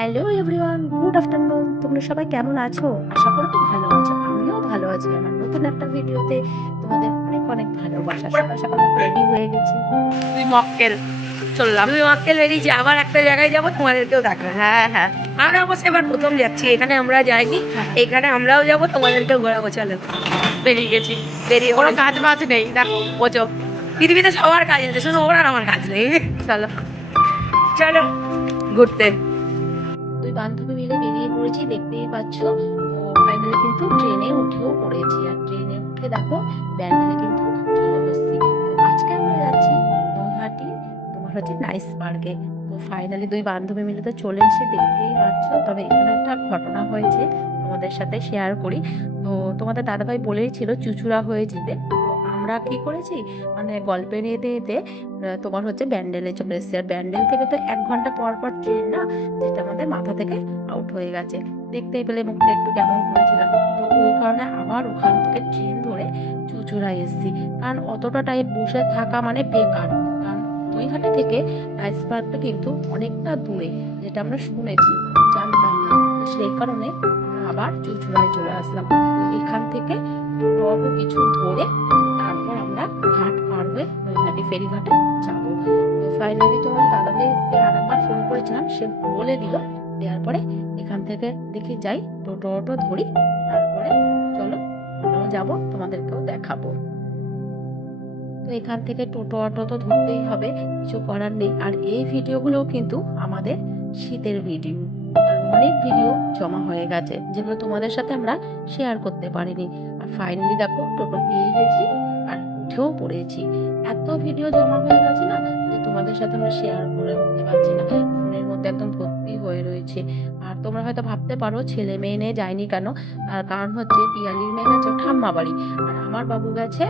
Hello everyone, good afternoon. তোমরা সবাই কেমন আছো? আশা করি খুব ভালো আছো। আমিও ভালো আছি। আমার নতুন একটা ভিডিওতে তোমাদের অনেক অনেক ভালোবাসা। সকাল সকাল রেডি হয়ে গেছি। দুই মক্কেল চললাম। দুই মক্কেল বেরিয়েছি, আবার একটা জায়গায় যাবো, তোমাদেরকেও দেখাবো। হ্যাঁ আমরা অবশ্য এবার প্রথম যাচ্ছি, এখানে আমরা যাইনি, এখানে আমরাও যাবো, তোমাদেরকেও ঘোরাবো। চলো বেরিয়ে গেছি। বেরিয়ে কোনো পড়েছি। কাজ বাজ নেই, দেখো বোঝো। পৃথিবীতে সবার কাজ আছে, শুধু ওর আর আমার কাজ নেই। চলো চলো ঘুরতে। দুই বান্ধবী মিলে বেরিয়ে পড়েছি, দেখতেই পাচ্ছ। ফাইনালি কিন্তু ট্রেনে উঠেও পড়েছি, আর ট্রেনে উঠে দেখো ব্যান্ডেলে কিন্তু চলে বসছি। তো আজকে আমরা যাচ্ছি নৈহাটি, তোমার হচ্ছে নাইস পার্কে। তো ফাইনালি দুই বান্ধবী মিলে তো চলে এসে দেখতেই পাচ্ছ। তবে এখানে একটা ঘটনা হয়েছে, তোমাদের সাথে শেয়ার করি। তো তোমাদের দাদাভাই বলেই ছিল চুচুড়া হয়ে যেতে। তো আমরা কি করেছি, মানে গল্পের এতে এতে তোমার হচ্ছে ব্যান্ডেলে চলে এসেছি। আর ব্যান্ডেল থেকে তো 1 ঘন্টা পর পর ট্রেন না, যেটা আমাদের মাথা থেকে আউট হয়ে গেছে। দেখতেই পেলে মুখটা একটু কেমন করেছিলাম। তো ওই কারণে আবার ওখান থেকে ট্রেন ধরে চুঁচুড়ায় এসেছি। কারণ অতটা টাইম বসে থাকা মানে বেকার। কারণ নৈহাটি থেকে রাইস পার্কটা কিন্তু অনেকটা দূরে, যেটা আমরা শুনেছি, জানতাম না। তো সেই কারণে আমরা আবার চুঁচুড়ায় চলে আসলাম। তো এখান থেকে অল্প কিছু ধরে তারপর আমরা ঘাট পার হয়ে নৈহাটি ফেরিঘাটে যাবো। ফাইনালি তোমার দাদাভাইকে আরেকবার ফোন করেছিলাম, সে বলে দিল। দেওয়ার পরে এখান থেকে দেখি যাই, টোটো অটো ধরি, তারপরে চলো আমরাও যাবো, তোমাদেরকেও দেখাবো। তো এখান থেকে টোটো অটো তো ধরতেই হবে, কিছু করার নেই। আর এই ভিডিওগুলোও কিন্তু আমাদের শীতের ভিডিও। আর অনেক ভিডিও জমা হয়ে গেছে, যেগুলো তোমাদের সাথে আমরা শেয়ার করতে পারিনি। আর ফাইনালি দেখো টোটো পেয়ে গেছি, আর উঠেও পড়েছি। এত ভিডিও জমা হয়ে গেছে না, যে তোমাদের সাথে আমরা শেয়ার করে উঠতে পারছি না, ফোনের মধ্যে একদম ভর্তি হয়ে রয়েছে। আর তোমরা হয়তো ভাবতে পারো ছেলে মেয়ে নিয়ে যায়নি কেন। তার কারণ হচ্ছে পিয়ালির মেয়ে গেছে ঠাম্মা বাড়ি, আর আমার বাবু গেছে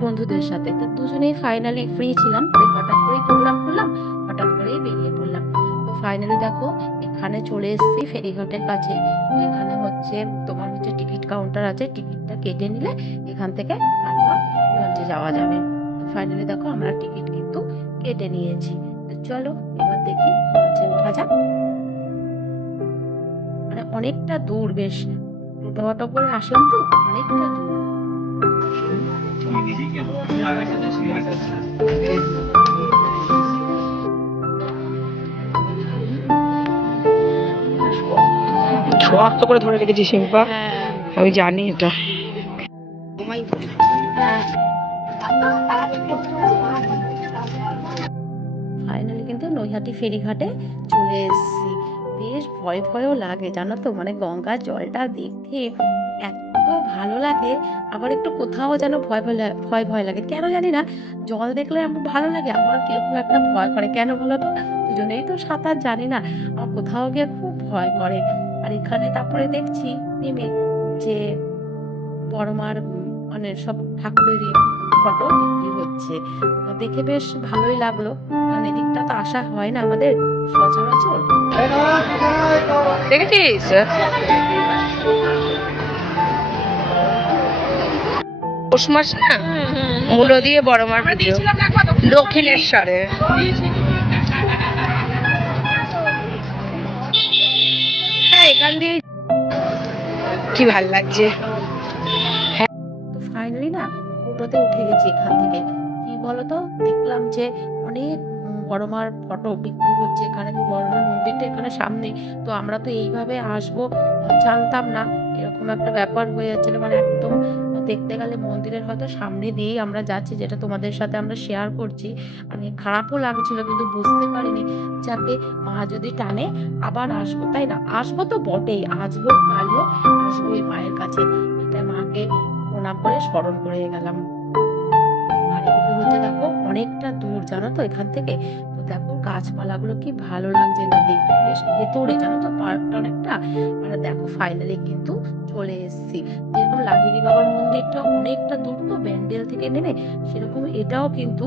বন্ধুদের সাথে। তো দুজনেই ফাইনালি ফ্রি ছিলাম, তাই হঠাৎ করেই প্রোগ্রাম করলাম, হঠাৎ করেই বেরিয়ে পড়লাম। তো ফাইনালি দেখো এখানে চলে এসেছি ফেরিঘাটের কাছে। তো এখানে হচ্ছে তোমার হচ্ছে টিকিট কাউন্টার আছে, টিকিটটা কেটে নিলে এখান থেকে তারপর লঞ্চে যাওয়া যাবে। তো ফাইনালি দেখো আমরা টিকিট কিন্তু কেটে নিয়েছি। তো চলো এবার দেখি লঞ্চে ওঠা যাক। মানে অনেকটা দূর, বেশ টোটো অটো করে আসলাম, তো অনেকটা দূর। শক্ত করে ধরে রেখেছি শিম্পা, আমি জানি এটা। ফাইনালি কিন্তু নৈহাটি ফেরিঘাটে চলে এসেছি। বেশ ভয় ভয়ও লাগে জানো তো, মানে গঙ্গার জলটা দেখতে এত ভালো লাগে, আবার একটু কোথাও যেন ভয় ভয় ভয় ভয় লাগে, কেন জানি না। জল দেখলে আমার ভালো লাগে, আমার কিরকম একটা ভয় করে, কেন বলো তো? দুজনেই তো সাঁতার জানি না, আমার কোথাও গিয়ে খুব ভয় করে। আর এখানে তারপরে দেখছি নেমে যে বড়মার মানে সব ঠাকুরেরই ফটো বিক্রি হচ্ছে। তো দেখে বেশ ভালোই লাগলো, কারণ এদিকটা তো আসা হয় না আমাদের সচরাচর। দেখেছিস পৌষ মাস না, মূলো দিয়ে বড় মার ভিডিও দক্ষিণেশ্বরে। হ্যাঁ এখান দিয়ে কি ভাল লাগছে। তো ফাইনালি না টোটোতে উঠে গেছি এখান থেকে। কি বলতো, দেখলাম যে অনেক বড় মার ফটো বিক্রি হচ্ছে এখানে। বড় মার মন্দিরটা এখানে সামনে। তো আমরা তো এইভাবে আসবো জানতাম না, এরকম একটা ব্যাপার হয়ে যাচ্ছিল, মানে একদম দেখতে গেলে মন্দিরের হয়তো সামনে দিয়েই আমরা যাচ্ছি, যেটা তোমাদের সাথে আমরা শেয়ার করছি। মানে খারাপও লাগছিল, কিন্তু বুঝতে পারিনি। যাকে মা যদি টানে আবার আসবো, তাই না? আসবো তো বটেই, আসবো ভালো, আসবোই মায়ের কাছে। এটা মাকে প্রণাম করে স্মরণ করে গেলাম। আর এদিকে হচ্ছে দেখো অনেকটা দূর জানো তো এখান থেকে। তো দেখো গাছপালাগুলো কি ভালো লাগছে না দেখতে, বেশ ভেতরে জানো তো পার্কটা অনেকটা। আর দেখো ফাইনালি কিন্তু চলে এসেছি। যেরকম লাহিড়ী বাবার মন্দিরটা অনেকটা দূর তো ব্যান্ডেল থেকে নেমে, সেরকম এটাও কিন্তু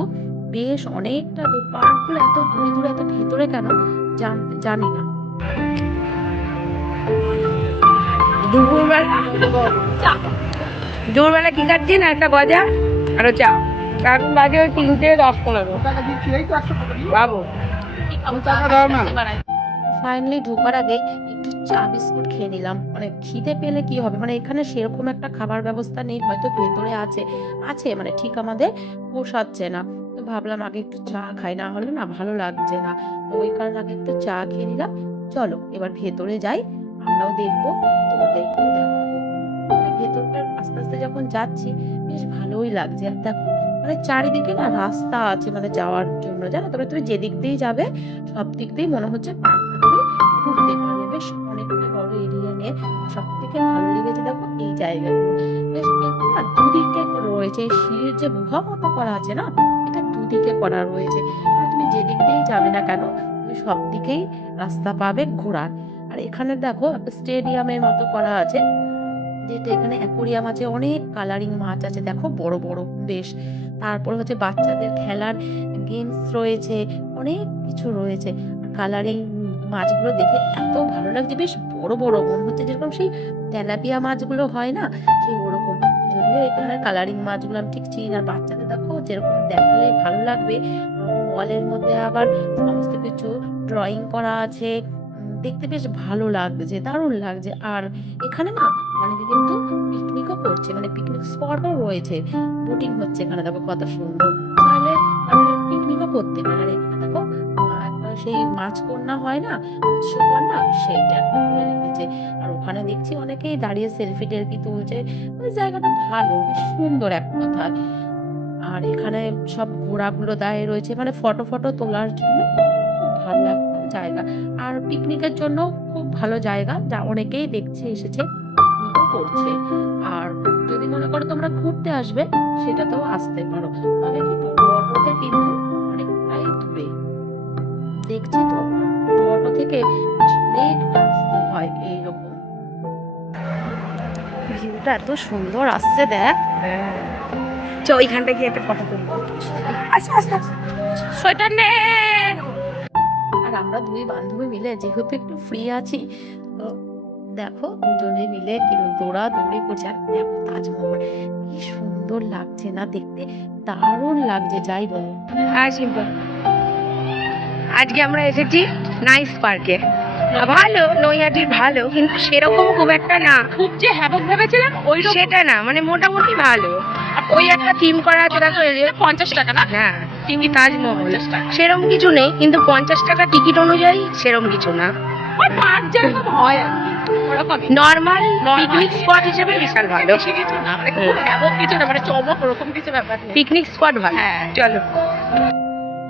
বেশ অনেকটা দূর। পার্কগুলো এত দূরে দূরে এত ভেতরে কেন জানি না। দুপুরবেলা দুপুরবেলা কি খাচ্ছি না, একটা গজা আর চা। এখন বাজে ওই 3:10-15 বাবু। ফাইনালি ঢোকার আগে একটু চা বিস্কুট খেয়ে নিলাম। মানে খিদে পেলে কি হবে? মানে এখানে সেরকম একটা খাবার ব্যবস্থা নেই। হয়তো ভেতরে আছে, আছে মানে ঠিক আমাদের পোষাচ্ছে না। তো ভাবলাম আগে একটু চা খাই, না হলে না ভালো লাগছে না। তো ওই কারণে আগে একটু চা খেয়ে নিলাম। চলো এবার ভেতরে যাই। আমরাও দেখবো তোমাদেরকেও দেখাবো। মানে ভেতরটা আস্তে, আস্তে যখন যাচ্ছি বেশ ভালোই লাগছে। আর দেখো মানে চারিদিকে না রাস্তা আছে মানে যাওয়ার জন্য। জানো তো? তুমি যেদিক দিয়েই যাবে সব দিক দিয়েই মনে হচ্ছে পার্কটা তুমি ঘুরতে পারবে। বেশ অনেকটা বড় এরিয়া নিয়ে। সবথেকে ভালো লেগেছে দেখো এই জায়গাগুলো। বেশ কিন্তু না দুদিকে রয়েছে এই সিঁড়ির যে গুহা মতো করা আছে না, এটা দুদিকে করা রয়েছে। মানে তুমি যেদিক দিয়েই যাবে না কেন তুমি সব দিকেই রাস্তা পাবে ঘোরার। আর এখানে দেখো একটা স্টেডিয়ামের মতো করা আছে। যেটা এখানে অ্যাকোরিয়াম আছে, অনেক কালারিং মাছ আছে দেখো বড়, বড় বেশ। তারপর হচ্ছে বাচ্চাদের খেলার গেমস রয়েছে, অনেক কিছু রয়েছে। কালারিং মাছগুলো দেখে এত ভালো লাগছে, বেশ বড়, বড় মনে হচ্ছে যেরকম সেই তেলাপিয়া মাছগুলো হয় না? সেই ওরকম। যদিও এখানের কালারিং মাছগুলো আমি ঠিক চিনি না। আর বাচ্চাদের দেখো যেরকম দেখালে ভালো লাগবে, ওরকম ওয়ালের মধ্যে আবার সমস্ত কিছু ড্রইং করা আছে। দেখতে বেশ ভালো লাগছে, দারুণ লাগছে। আর এখানে না অনেকে কিন্তু পিকনিকও করছে, মানে পিকনিক স্পটও রয়েছে। বোটিং হচ্ছে এখানে দেখো কত সুন্দর। চাইলে মানে পিকনিকও করতে পারে। আর এখানে দেখো একটা সেই মাছকন্যা হয় না? মৎস্যকন্যা সেইটা একটা করে রেখেছে। আর ওখানে দেখছি অনেকেই দাঁড়িয়ে সেলফি-টেলফি তুলছে। ওই জায়গাটা ভালো, বেশ সুন্দর এক কথায়। আর এখানে সব ঘোড়াগুলো দাঁড়িয়ে রয়েছে মানে ফটো-ফটো তোলার জন্য খুব ভালো একটা জায়গা। আর পিকনিকের জন্য খুব ভালো জায়গা। যা অনেকেই দেখছি এসেছে, পিকনিকও করছে। আর যদি মনে করো তোমরা ঘুরতে আসবে সেটাতেও আসতে পারো। তবে কিন্তু টোটো কিন্তু অনেকটাই দূরে। দেখছি তো টোটো থেকে অনেকটা আসতে হয় এইরকম। ভিউটা এত সুন্দর আসছে দেখ। চ ওইখানটা গিয়ে একটা ফটো তুলবো। আচ্ছা আচ্ছা, সোয়েটার নে। আর আমরা দুই বান্ধবী মিলে যেহেতু একটু ফ্রি আছি, তো দেখো দুজনে মিলে কি দৌড়াদৌড়ি করছে। আর দেখো তাজমহল কি সুন্দর লাগছে না দেখতে, দারুণ লাগছে যাই বলো। হ্যাঁ শিল্পা, আজকে আমরা এসেছি নাইস পার্কে। ভালো, নৈহাটির ভালো, কিন্তু সেরকম খুব একটা না। খুব যে হ্যাবক ভেবেছিলাম ওই সেটা না, মানে মোটামুটি ভালো। ওই একটা থিম করা আছে দেখো, এই যে 50 টাকা না? হ্যাঁ, টিভি তাজমহল সেরকম কিছু নেই, কিন্তু 50 টাকা টিকিট অনুযায়ী সেরকম কিছু না। ওই পার্ক যেরকম হয় আর কি, নর্মাল পিকনিক স্পট হিসেবে বিশাল ভালো। কিছু না মানে খুব হ্যাবক কিছু না, মানে চমক ওরকম কিছু ব্যাপার নেই। পিকনিক স্পট ভালো। হ্যাঁ চলো।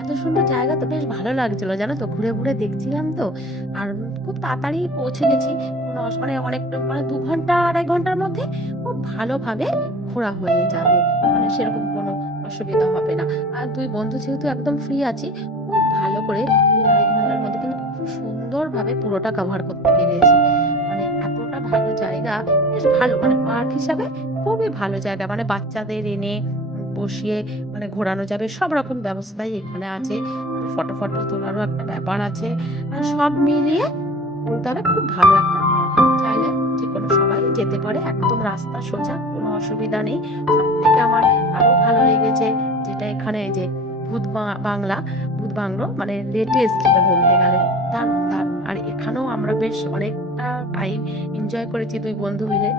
এত সুন্দর জায়গা তো বেশ ভালো লাগছিল জানো তো, ঘুরে ঘুরে দেখছিলাম তো। আর খুব তাড়াতাড়ি পৌঁছে গেছি। মানে অনেক মানে ২ ঘন্টা ২.৫ ঘন্টার মধ্যে খুব ভালোভাবে ঘোরা হয়ে যাবে। মানে সেরকম কোনো অসুবিধা হবে না। আর দুই বন্ধু যেহেতু একদম ফ্রি আছি, খুব ভালো করে ২.৫ ঘন্টার মধ্যে কিন্তু খুব সুন্দরভাবে পুরোটা কভার করতে পেরেছি। মানে এতটা ভালো জায়গা, বেশ ভালো মানে পার্ক হিসাবে খুবই ভালো জায়গা। মানে বাচ্চাদের এনে বসিয়ে মানে ঘোরানো যাবে। সব রকম ব্যবস্থাই এখানে আছে। ফটো-ফটো তোলারও একটা ব্যাপার আছে। সব মিলিয়ে বলতে হবে খুব ভালো একটা পার্ক। চাইলে যেকোনো সবাই যেতে পারে। একদম রাস্তা সোজা, কোনো অসুবিধা নেই। সবথেকে আমার আরো ভালো লেগেছে যেটা এখানে এই যে বাংলা, ভূত বাংলো মানে লেটেস্ট যেটা বলতে গেলে। দারুণ, দারুণ। আর এখানেও আমরা বেশ অনেকটা টাইম এনজয় করেছি ২ বন্ধু মিলে।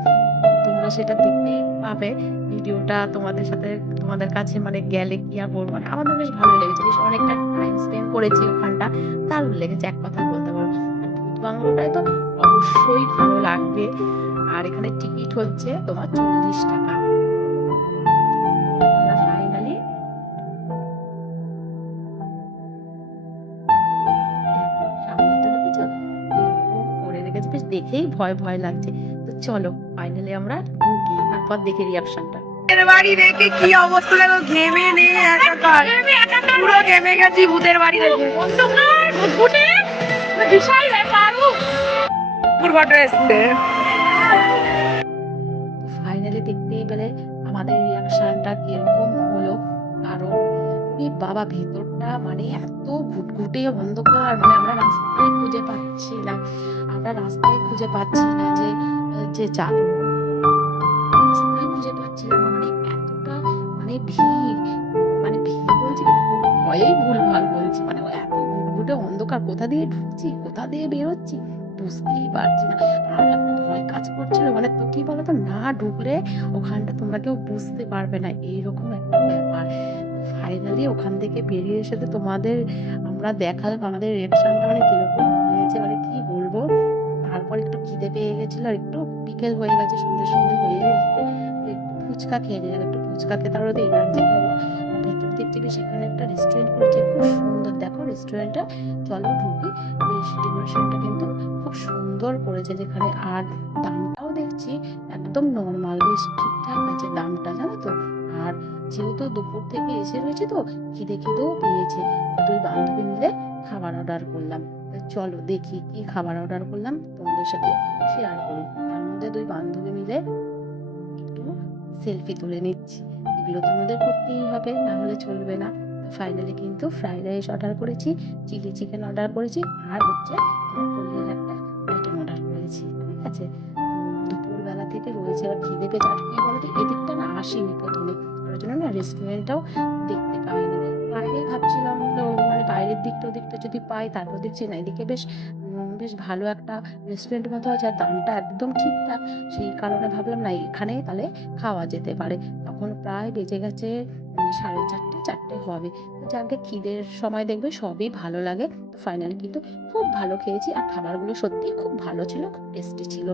তোমরা সেটা দেখতেই পাবে। ভিডিওটা তোমাদের কাছে মানে গেলে কি আর বলবো না। আমাদের বেশ ভালো লেগেছে। বেশ অনেকটা টাইম স্পেন্ড করেছি ওখানটা। দারুণ লেগেছে এক কথায় বলতে পারো। আর ভূত বাংলোটায় তো অবশ্যই ভালো লাগবে। আর এখানে টিকিট হচ্ছে তোমার ৳৪০। আমরা ফাইনালি সামনেটা দেখেছো? এরকম করে রেখেছে। বেশ দেখেই ভয়, ভয় লাগছে। তো চলো ফাইনালি আমরা ঢুকি। তারপর দেখি রিঅ্যাকশনটা। ভূতের বাড়ি দেখে কি অবস্থা দেখো, ঘেমে নিয়ে একাকার, পুরো ঘেমে গেছি ভূতের বাড়ি দেখে। অন্ধকার ঘুটঘুটে বিশাল ব্যাপার। পুরো ফটো এসছে। ফাইনালি দেখতেই পেলে আমাদের রিঅ্যাকশনটা কিরকম হলো। কারণ ওরে বাবা ভেতরটা মানে এত ঘুটঘুটে অন্ধকার, মানে আমরা রাস্তায় খুঁজে পাচ্ছি না যে যাবো। রাস্তায় খুঁজে পাচ্ছিলাম না। মানে এতটা মানে ভিড়, মানে ভিড় বলছি কি ভয়েই ভুলভাল বলছি। মানে এত ঘুটঘুটে রোডে অন্ধকার, কোথা দিয়ে ঢুকছি কোথা দিয়ে বেরোচ্ছি বুঝতেই পারছি না। আর একটা ভয় কাজ করছিল, মানে তো কি বলতো, না ঢুকলে ওখানটা তোমরা কেউ বুঝতে পারবে না, এইরকম একটা ব্যাপার। ফাইনালি ওখান থেকে বেরিয়ে এসে তো তোমাদের আমরা দেখালাম আমাদের রিঅ্যাকশনটা, মানে কিরকম হয়েছে, মানে কি বলবো। তারপর একটু খিদে পেয়ে গেছিল, আর একটু বিকেল হয়ে গেছে, সন্ধ্যে সন্ধ্যে হয়ে গেছে, একটু ফুচকা খেয়ে নিলাম। একটু ফুচকা খেতে আরো এনার্জি পাবো। আর ভেতর দিক থেকে সেখানে একটা রেস্টুরেন্ট করেছে, খুব সুন্দর দেখো রেস্টুরেন্টটা। চলো ঢুকি। বেশ ডেকোরেশনটা কিন্তু খুব সুন্দর করেছে যেখানে। আর দামটাও দেখছি একদম নর্মাল, বেশ ঠিকঠাক আছে দামটা, জানো তো। আর যেহেতু দুপুর থেকে এসে রয়েছে তো খিদে খিদেও পেয়েছে, দুই বান্ধবী মিলে খাবার অর্ডার করলাম। তা চলো দেখি কি খাবার অর্ডার করলাম তোমাদের সাথে শেয়ার করি। তার মধ্যে দুই বান্ধবী মিলে একটু সেলফি তুলে নিচ্ছি, এগুলো তো আমাদের করতেই হবে, না হলে চলবে না। ফাইনালি কিন্তু ফ্রাইড রাইস অর্ডার করেছি, চিলি চিকেন অর্ডার করেছি, আর হচ্ছে তোমার পনিরের একটা আইটেম অর্ডার করেছি, ঠিক আছে। দুপুরবেলা থেকে রয়েছে, আর খিদে পেয়েছে। আর কি বলতো, এদিকটা না আসেনি প্রথমে, ওর জন্য না রেস্টুরেন্টটাও দেখতে পাইনি। বাইরে ভাবছিলাম মানে বাইরের দিকটা ওদিকটা যদি পাই, তারপর দেখছি না এদিকে বেশ বেশ ভালো একটা রেস্টুরেন্টের মতো আছে, আর দামটা একদম ঠিকঠাক। সেই কারণে ভাবলাম না এখানেই তাহলে খাওয়া যেতে পারে। তখন প্রায় বেজে গেছে 4:30, 4টে হবে। তো যাকে খিদের সময় দেখবে সবই ভালো লাগে। তো ফাইনালি কিন্তু খুব ভালো খেয়েছি, আর খাবারগুলো সত্যিই খুব ভালো ছিল, খুব টেস্টি ছিল।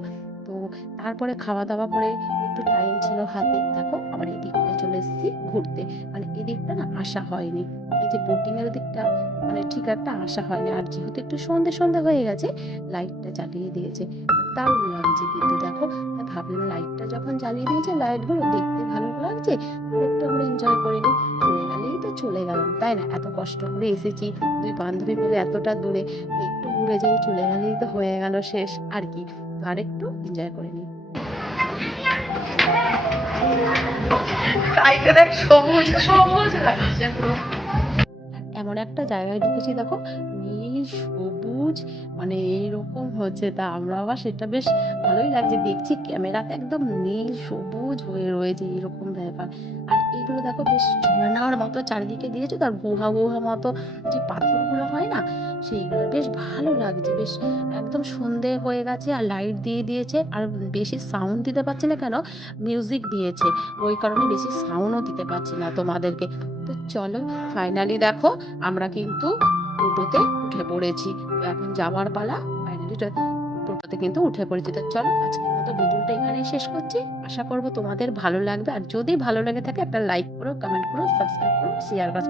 তো তারপরে খাওয়া দাওয়া করে একটু টাইম ছিল হাতে, দেখো আবার এদিকটায় চলে এসেছি ঘুরতে। মানে এদিকটা না আসা হয়নি, এই যে বোটিং এর দিকটা মানে ঠিক একটা আসা হয়নি। আর যেহেতু একটু সন্ধে সন্ধে হয়ে গেছে, লাইটটা জ্বালিয়ে দিয়েছে, দারুণ লাগছে কিন্তু দেখো। তা ভাবলাম লাইটটা যখন জ্বালিয়ে দিয়েছে, লাইটগুলো দেখতে ভালো লাগছে, একটু আমরা এনজয় করে নিই। চলে গেলেই তো চলে গেলাম, তাই না? এত কষ্ট করে এসেছি দুই বান্ধবী মিলে এতটা দূরে, একটু ঘুরে যাই, চলে গেলেই তো হয়ে গেল শেষ আর কি। তো আরেকটু এনজয় করে নিই। সাইডে দেখ সবুজ সবুজ লাগছে। এমন একটা জায়গায় ঢুকেছি দেখো, নীল সবুজ, মানে এইরকম হচ্ছে। তা আমরা আবার সেটা বেশ ভালোই লাগছে, দেখছি ক্যামেরাতে একদম নীল সবুজ হয়ে রয়েছে এরকম ব্যাপার। আর এগুলো দেখো বেশ ঝর্ণার মতো চারিদিকে দিয়েছে, তার গুহা গুহা মতো যে পাথরগুলো হয় না, সেইগুলো বেশ ভালো লাগছে। বেশ একদম সন্ধে হয়ে গেছে, আর লাইট দিয়ে দিয়েছে, আর বেশি সাউন্ড দিতে পারছি না কেন, মিউজিক দিয়েছে, ওই কারণে বেশি সাউন্ডও দিতে পারছি না তোমাদেরকে। তো চলো, ফাইনালি দেখো আমরা কিন্তু টোটোতে উঠে পড়েছি। তো এখন যাওয়ার পালা। ফাইনালি টোটোতে কিন্তু উঠে পড়েছি। তো চলো আজকের মতো ভিডিওটা এখানেই শেষ করছি। আশা করবো তোমাদের ভালো লাগবে, আর যদি ভালো লেগে থাকে একটা লাইক করো, কমেন্ট করো, সাবস্ক্রাইব করো, শেয়ার করো।